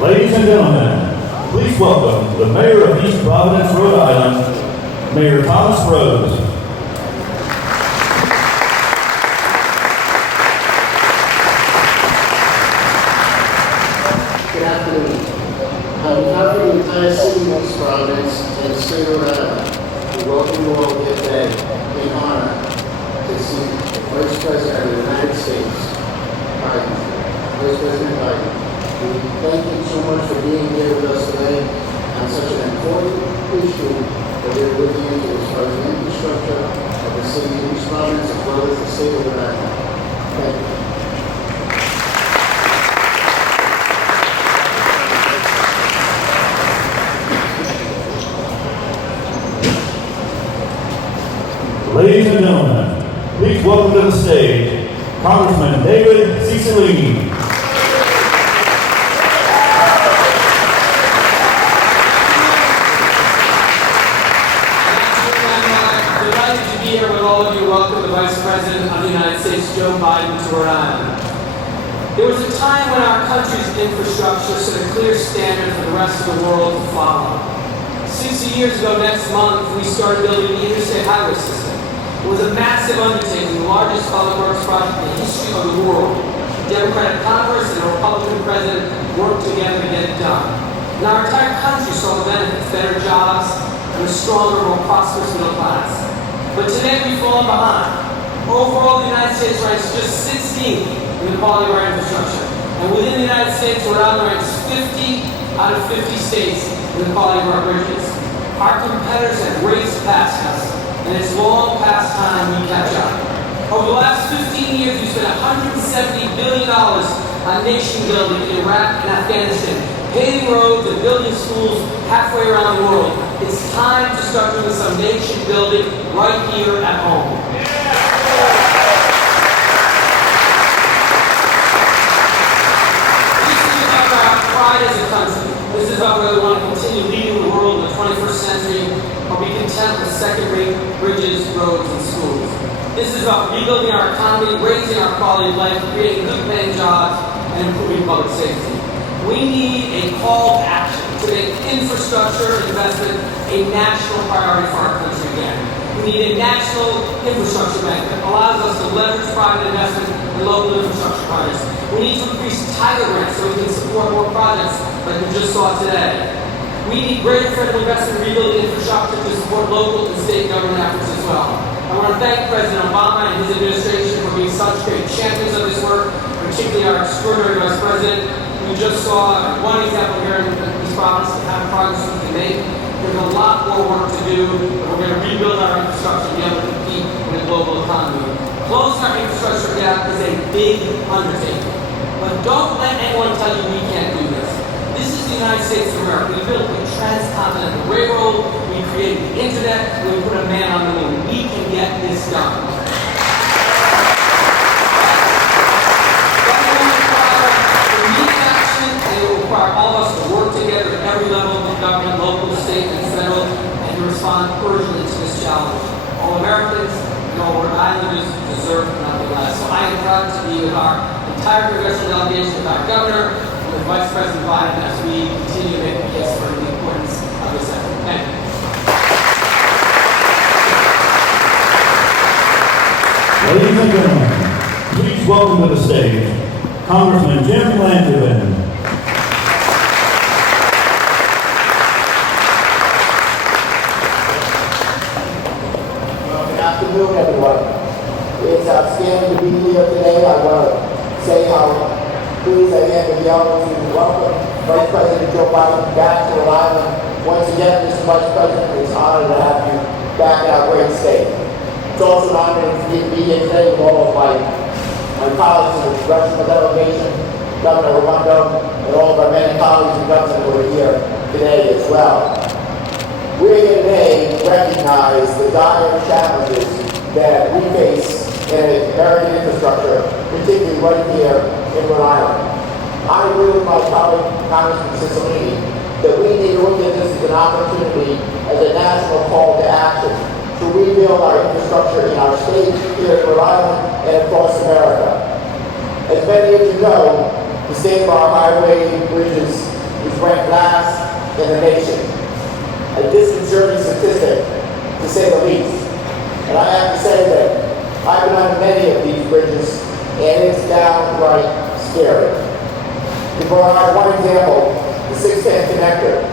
Ladies and gentlemen, please welcome the Mayor of East Providence, Rhode Island, Mayor Thomas Rose. Good afternoon. On behalf of the entire city of East Providence and the state of Rhode Island, we welcome you all here today in honor to see the Vice President of the United States, Vice President Biden. We thank you so much for being here with us today on such an important issue that we're looking into as far as the infrastructure of the city of East Providence as well as the state of Rhode Island. Thank you. Ladies and gentlemen, please welcome to the stage Congressman David Cicilline. Delighted to be here with all of you. Welcome the Vice President of the United States, Joe Biden, to Rhode Island. There was a time when our country's infrastructure set a clear standard for the rest of the world to follow. 60 years ago next month, we started building the interstate highway system. It was a massive undertaking, the largest public works project in the history of the world. The Democratic Congress and a Republican president worked together to get it done. And our entire country saw the benefits, better jobs, and a stronger, more prosperous middle class. But today we've fallen behind. Overall, the United States ranks just 16th in the quality of our infrastructure. And within the United States, Rhode Island ranks 50 out of 50 states in the quality of our bridges. Our competitors have raced past us, and it's long past time we catch up. Over the last 15 years, we spent $170 billion on nation building in Iraq and Afghanistan, paving roads and building schools halfway around the world. It's time to start doing some nation building right here at home. This is about our pride as a country. This is about whether we want to continue leading the world in the 21st century or be content with second-rate bridges, roads, and schools. This is about rebuilding our economy, raising our quality of life, creating good-paying jobs, and improving public safety. We need a call to action to make infrastructure investment a national priority for our country again. We need a national infrastructure bank that allows us to leverage private investment in local infrastructure projects. We need to increase Tiger grants so we can support more projects like we just saw today. We need greater federal investment in rebuilding infrastructure to support local and state government efforts as well. I want to thank President Obama and his administration for being such great champions of this work, particularly our extraordinary Vice President. We just saw one example here in this province of how progress we can make. There's a lot more work to do, but we're going to rebuild our infrastructure to be able to compete in a global economy. Closing our infrastructure gap is a big undertaking, but don't let anyone tell you we can't do this. This is the United States of America. We built a transcontinental railroad, we created the internet, and we put a man on the moon. We can get this done. It will require all of us to work together at every level of government, local, state, and federal, and to respond urgently to this challenge. All Americans and all Rhode Islanders deserve nothing less. So I am proud to be with our entire congressional delegation, with our governor, and with Vice President Biden as we continue to make the case for the importance of this effort. Thank you. Ladies and gentlemen, please welcome to the stage Congressman Jim Langevin. Good afternoon, everyone. It's outstanding to be here today. I want to say how pleased I am to be able to welcome Vice President Joe Biden back to Rhode Island. Once again, Mr. Vice President, it's an honor to have you back in our great state. It's also an honor to be here today with all of my colleagues in the congressional delegation, Governor Raimondo, and all of our many colleagues and governors who are here today as well. We're here today to recognize the dire challenges that we face in American infrastructure, particularly right here in Rhode Island. I agree with my colleague, Congressman Cicilline, that we need to look at this as an opportunity, as a national call to action to rebuild our infrastructure in our state, here in Rhode Island, and across America. As many of you know, the state of our highway, bridges, in the nation. A disconcerting statistic, to say the least. And I have to say that I've been on many of these bridges, and it's downright scary. To provide one example, the 610 connector,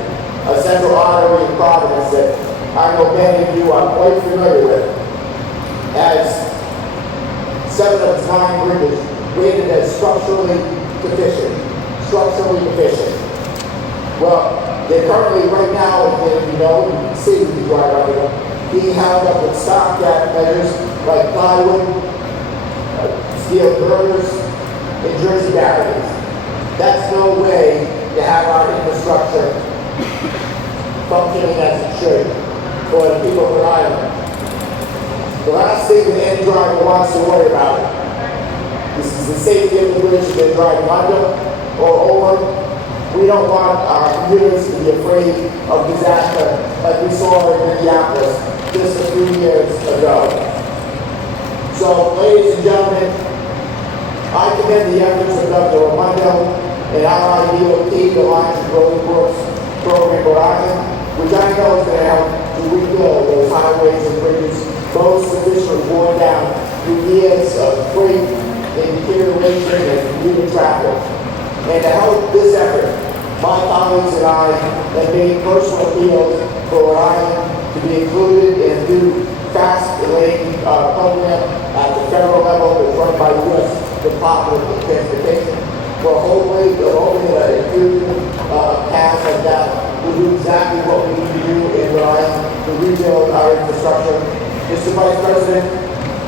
a central artery in Providence that I know many of you are quite familiar with, has 7 of its 9 bridges rated as structurally deficient. Well, they're currently, right now, as you know, you can see the drive out here, being held up with stopgap measures like plywood, steel girders, and Jersey barriers. That's no way to have our infrastructure functioning as it should for the people of Rhode Island. The last thing that any driver wants to worry about is the safety of the bridge that they're driving under or over. We don't want our commuters to be afraid of disaster like we saw in Minneapolis just a few years ago. So, ladies and gentlemen, I commend the efforts of Governor Raimondo and our IDOT, the Lines and Road Works program, Rhode Island, which I know is going to help to rebuild those highways and bridges most sufficiently worn down through years of freight and deterioration and commuter traffic. And to help this effort, my colleagues and I have made personal appeals for Rhode Island to be included in a new fast lane program at the federal level that's run by the U.S. Department of Transportation. For hopefully an infusion path like that will do exactly what we need to do in Rhode Island to rebuild our infrastructure. Mr. Vice President,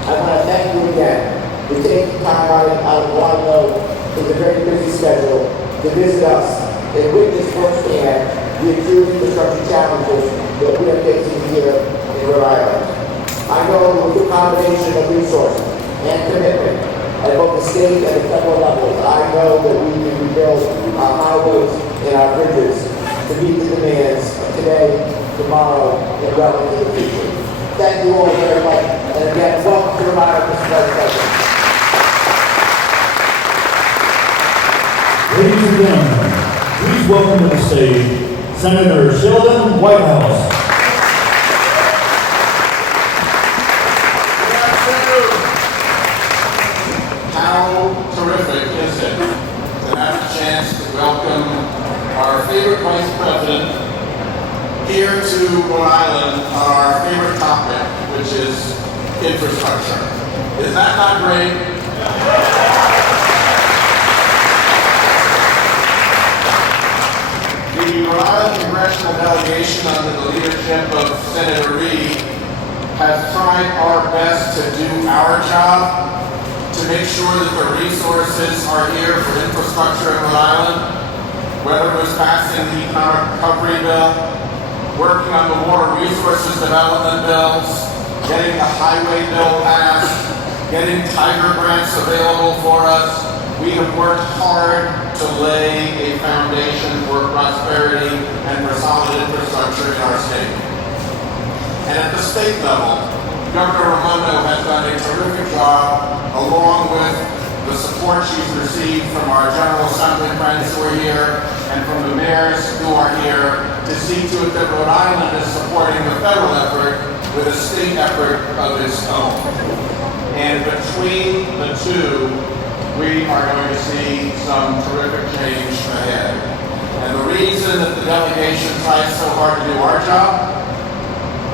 I want to thank you again for taking time out of what I know is a very busy schedule to visit us and witness firsthand the acute infrastructure challenges that we are facing here in Rhode Island. I know with the combination of resources and commitment at both the state and the federal levels, I know that we can rebuild our highways and our bridges to meet the demands of today, tomorrow, and well into the future. Thank you all very much, and again, welcome to Rhode Island, Mr. Vice President. Ladies and gentlemen, please welcome to the stage Senator Sheldon Whitehouse. How terrific is it to have a chance to welcome our favorite Vice President here to Rhode Island on our favorite topic, which is infrastructure. Is that not great? The Rhode Island Congressional Delegation under the leadership of Senator Reed has tried our best to do our job to make sure that the resources are here for infrastructure in Rhode Island, whether it was passing the economic recovery bill, working on the water resources development bills, getting the highway bill passed, getting Tiger grants available for us. We have worked hard to lay a foundation for prosperity and for solid infrastructure in our state. And at the state level, Governor Raimondo has done a terrific job, along with the support she's received from our General Assembly friends who are here and from the mayors who are here to see to it that Rhode Island is supporting the federal effort with a state effort of its own. And between the two, we are going to see some terrific change ahead. And the reason that the delegation tries so hard to do our job,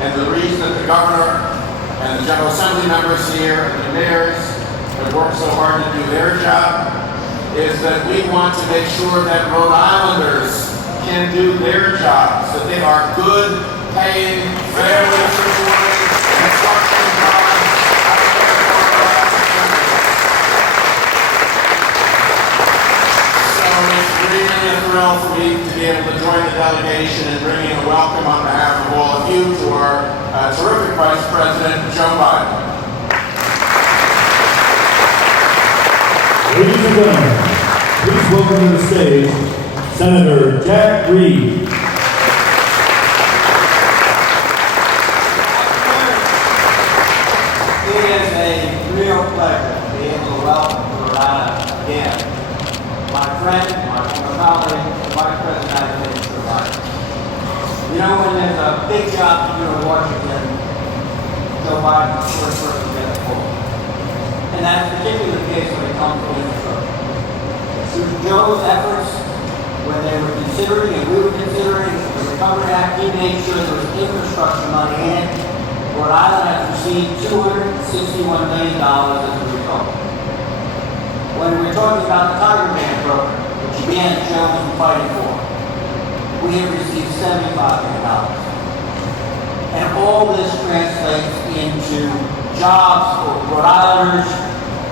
and the reason that the governor and the General Assembly members here and the mayors have worked so hard to do their job, is that we want to make sure that Rhode Islanders can do their jobs, that they are good, paying, fairly supported, construction jobs out there in Rhode Island. So it's really a thrill for me to be able to join the delegation and bringing a welcome on behalf of all of you to our terrific Vice President, Joe Biden. Ladies and gentlemen, please welcome to the stage Senator Jack Reed. It is a real pleasure to be able to welcome to Rhode Island again my friend, my former colleague, the Vice President of the United States of Rhode Island. know, when there's a big job to do in Washington, Joe Biden's the first person to get the call. And that's particularly the case when it comes to infrastructure. Through Joe's efforts, when they were considering, and we were considering, the Recovery Act, he made sure there was infrastructure money in it. Rhode Island has received $261 million as a result. When we're talking about the Tiger Man program, which again Joe has been fighting for, we have received $75 million. And all this translates into jobs for Rhode Islanders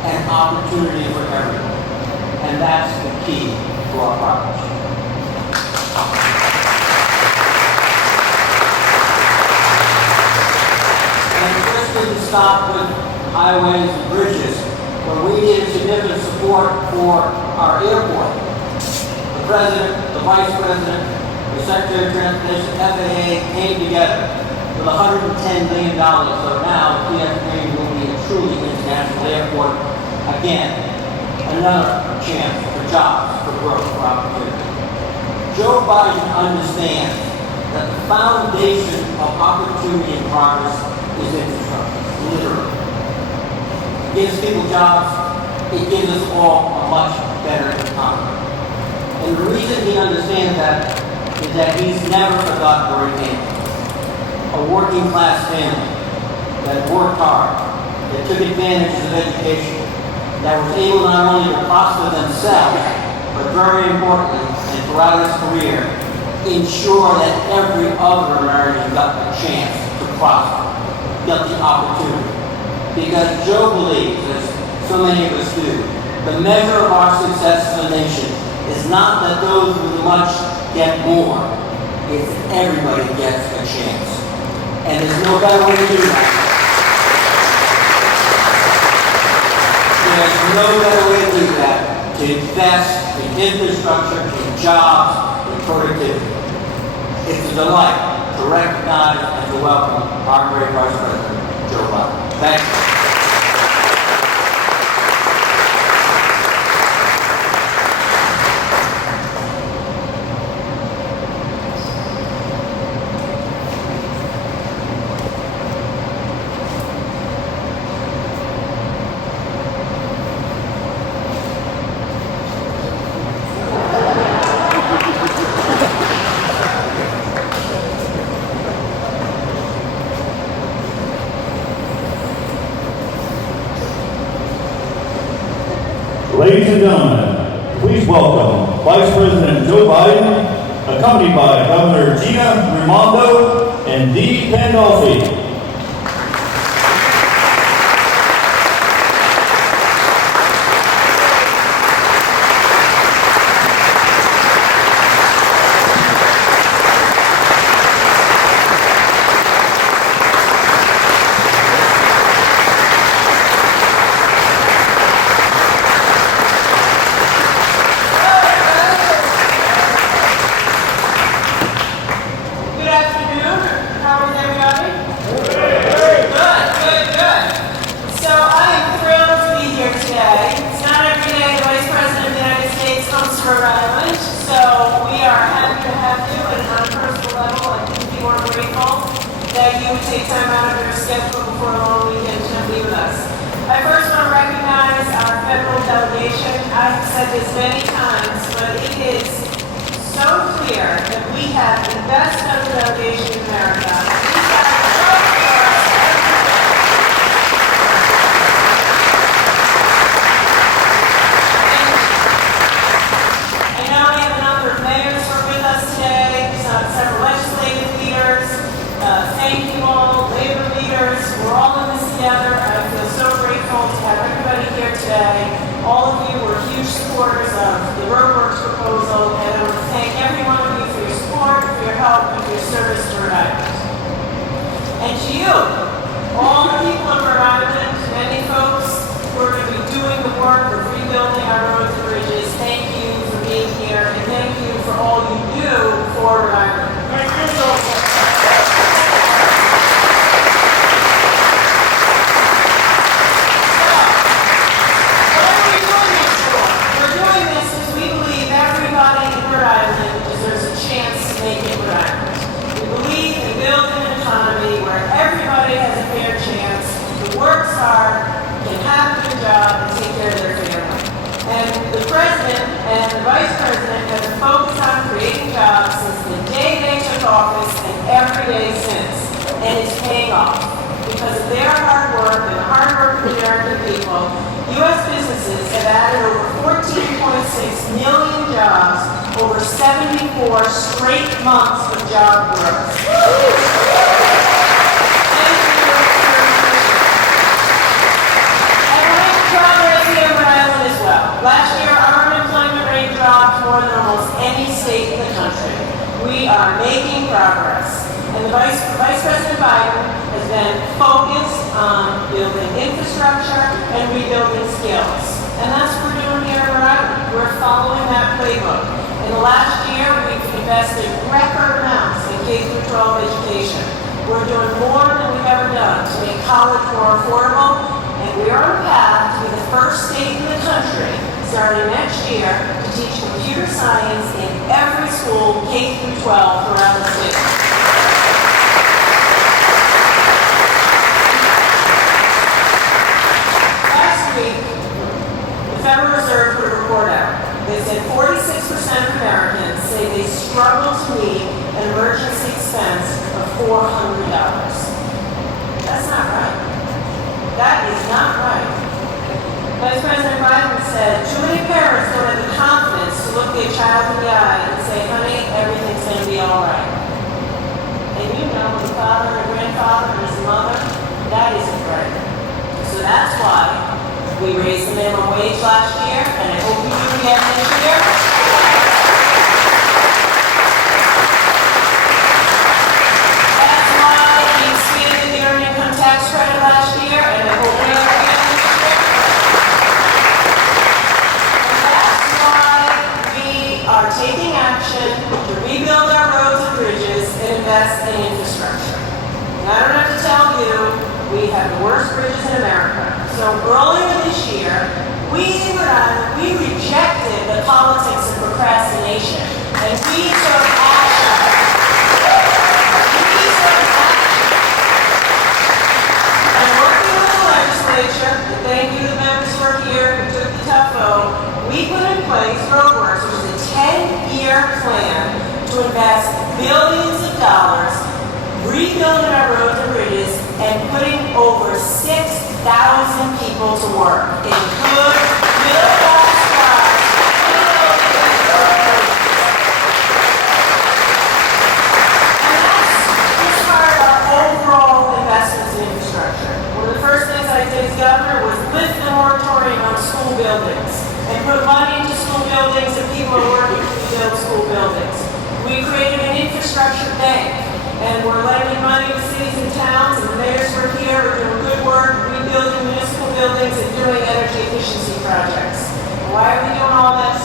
and opportunity for everyone. And that's the key to our progress. And it just didn't stop with highways and bridges. When we needed significant support for our airport, the President, the Vice President, the Secretary of Transportation, FAA came together with $110 million. So now PF3 will be a truly international airport. Again, another chance for jobs, for growth, for opportunity. Joe Biden understands that the foundation of opportunity and progress is infrastructure, literally. It gives people jobs, it gives us all a much better economy. And the reason he understands that is that he's never forgotten where he came from. A working class family that worked hard, that took advantage of education, that was able not only to prosper themselves, but very importantly, and throughout his career, ensure that every other American got the chance to prosper, got the opportunity. Because Joe believes, as so many of us do, the measure of our success as a nation is not that those with much get more, it's that everybody gets a chance. And there's no better way to do that. There's no better way to do that to invest in infrastructure, in jobs, in productivity. It's a delight to recognize and to welcome our great Vice President, Joe Biden. Thank you. Ladies and gentlemen, please welcome Vice President Joe Biden, accompanied by Governor Gina Raimondo and Dee Pandolfi. That you would take time out of your schedule before a long weekend to be with us. I first want to recognize our federal delegation. I've said this many times, but it is so clear that we have the best federal delegation in America. I know we have a number of mayors who are with us today, several legislative leaders. Thank you all, labor leaders. We're all in this together. I feel so grateful to have everybody here today. All of you were huge supporters of the Roadworks proposal, and I want to thank every one of you for your support, for your help, and for your service to Rhode Island. And to you, all the people of Rhode Island, many folks who are going to be doing the work of rebuilding our roads and bridges, thank you for being here, and thank you for all you do for Rhode Island. Thank you so much. believe in building an economy where everybody has a fair chance, who works hard, can have a good job, and take care of their family. And the president and the vice president have been focused on creating jobs since the day they took office and every day since. And it's paying off. Because of their hard work and the hard work of the American people, U.S. businesses have added over 14.6 million jobs over 74 straight months of job growth. And we're making progress here in Rhode Island as well. Last year, our unemployment rate dropped more than almost any state in the country. We are making progress. And the Vice President Biden has been focused on building infrastructure and rebuilding skills. And that's what we're doing here in Rhode Island. We're following that playbook. In the last year, we've invested record amounts in K-12 education. We're doing more than we've ever done to make college more affordable, and we are on a path to be the first state in the country, starting next year, to teach computer science in every school, K-12, throughout the state. The Federal Reserve put a report out. They said 46% of Americans say they struggle to meet an emergency expense of $400. That's not right. That is not right. Vice President Biden said, too many parents don't have the confidence to look their child in the eye and say, honey, everything's going to be all right. And you know, the father and grandfather and his mother, that isn't right. So that's why we raised the minimum wage last year, and I hope we do it again this year. That's why we expanded the earned income tax credit last year, and I hope we do it again this year. And that's why we are taking action to rebuild our roads and bridges and invest in infrastructure. And I don't have to tell you, we have the worst bridges in America. So earlier this year, we rejected the politics of procrastination, and we took action. And working with the legislature, and thank you to the members who are here who took the tough vote, we put in place Roadworks, which is a 10-year plan to invest billions of dollars rebuilding our roads and bridges and putting over 6,000 people to work in good, middle-class jobs. And that's part of our overall investments in infrastructure. One of the first things I did as governor was lift the moratorium on school buildings and put money into school buildings and people are working to rebuild school buildings. We created an infrastructure bank. And we're lending money to cities and towns, and the mayors who are here are doing good work, rebuilding municipal buildings and doing energy efficiency projects. And why are we doing all this?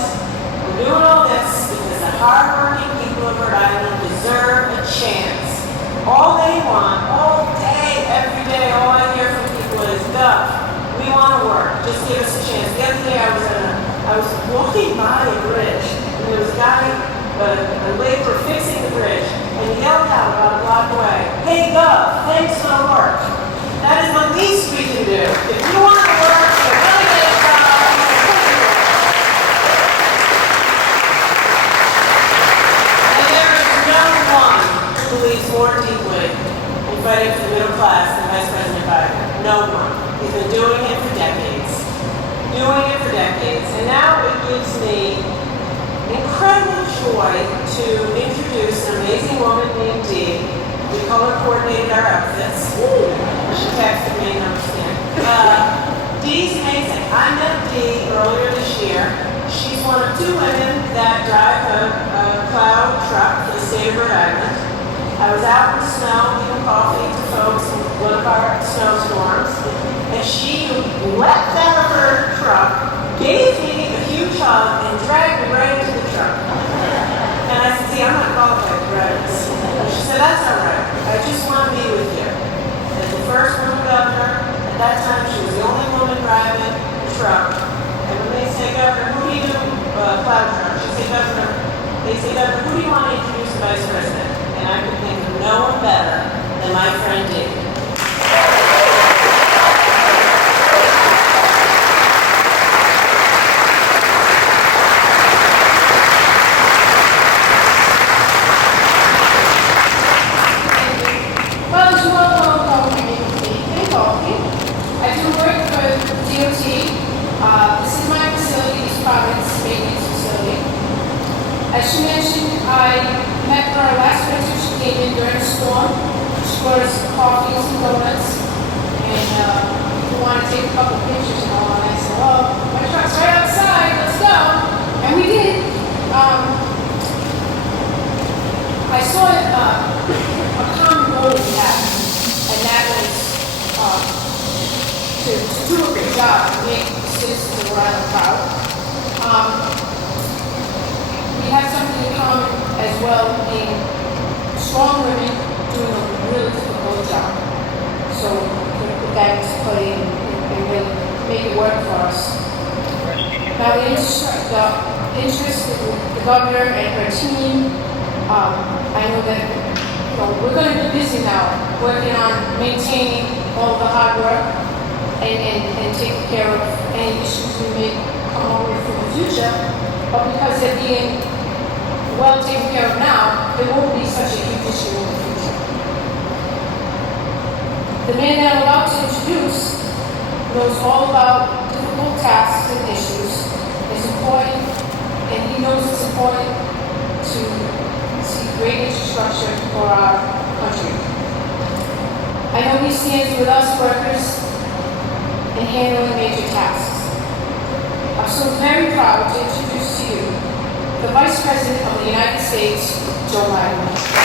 We're doing all this because the hardworking people of Rhode Island deserve a chance. All they want, all day, every day, all I hear from people is, Gov, we want to work, just give us a chance. The other day I was walking by a bridge, and there was a guy, a laborer fixing the bridge, and he yelled out about a block away, hey Gov, thanks for the work. That is the least we can do. If you want to work, you're going to get a job. And there is no one who believes more deeply in fighting for the middle class than Vice President Biden. No one. He's been doing it for decades. And now it gives me incredible joy to introduce an amazing woman named Dee. We color coordinated our outfits. She texted me, no, I'm just kidding. Dee's amazing. I met Dee earlier this year. She's one of two women that drive a plow truck for the state of Rhode Island. I was out in the snow giving coffee to folks in one of our snowstorms, and she leapt out of her truck, gave me a huge hug, and dragged me right into the truck. And I said, see, I'm not qualified to drive this. And she said, that's all right. I just want to be with you. As the first woman governor, at that time she was the only woman driving the truck. And when they say, Governor, who do you do plow truck? She said, Governor, they say, Governor, who do you want to introduce the Vice President? And and I could think of no one better than my friend David. Well, as you all know, my name is Nathan Golke. I do work for DOT. This is my facility, East Providence Maintenance Facility. As she mentioned, I met her last winter. She came in during a storm. She brought us coffees and donuts. And we wanted to take a couple pictures and all. And I said, well, my truck's right outside. Let's go. And we did. I saw a common goal we have, and that was to do a good job, to make the citizens of Rhode Island proud. We have something in common as well, being strong women doing a really difficult job. So we put that into play and really make it work for us. Now the interest of the governor and her team, I know that we're going to be busy now, working on maintaining all the hard work and taking care of any issues we may come up with in the future. But because they're being well taken care of now, there won't be such a huge issue in the future. The man that I'm about to introduce knows all about difficult tasks and issues. It's important, and he knows it's important to see great infrastructure for our country. I know he stands with us workers in handling major tasks. I'm so very proud to introduce to you the Vice President of the United States, Joe Biden.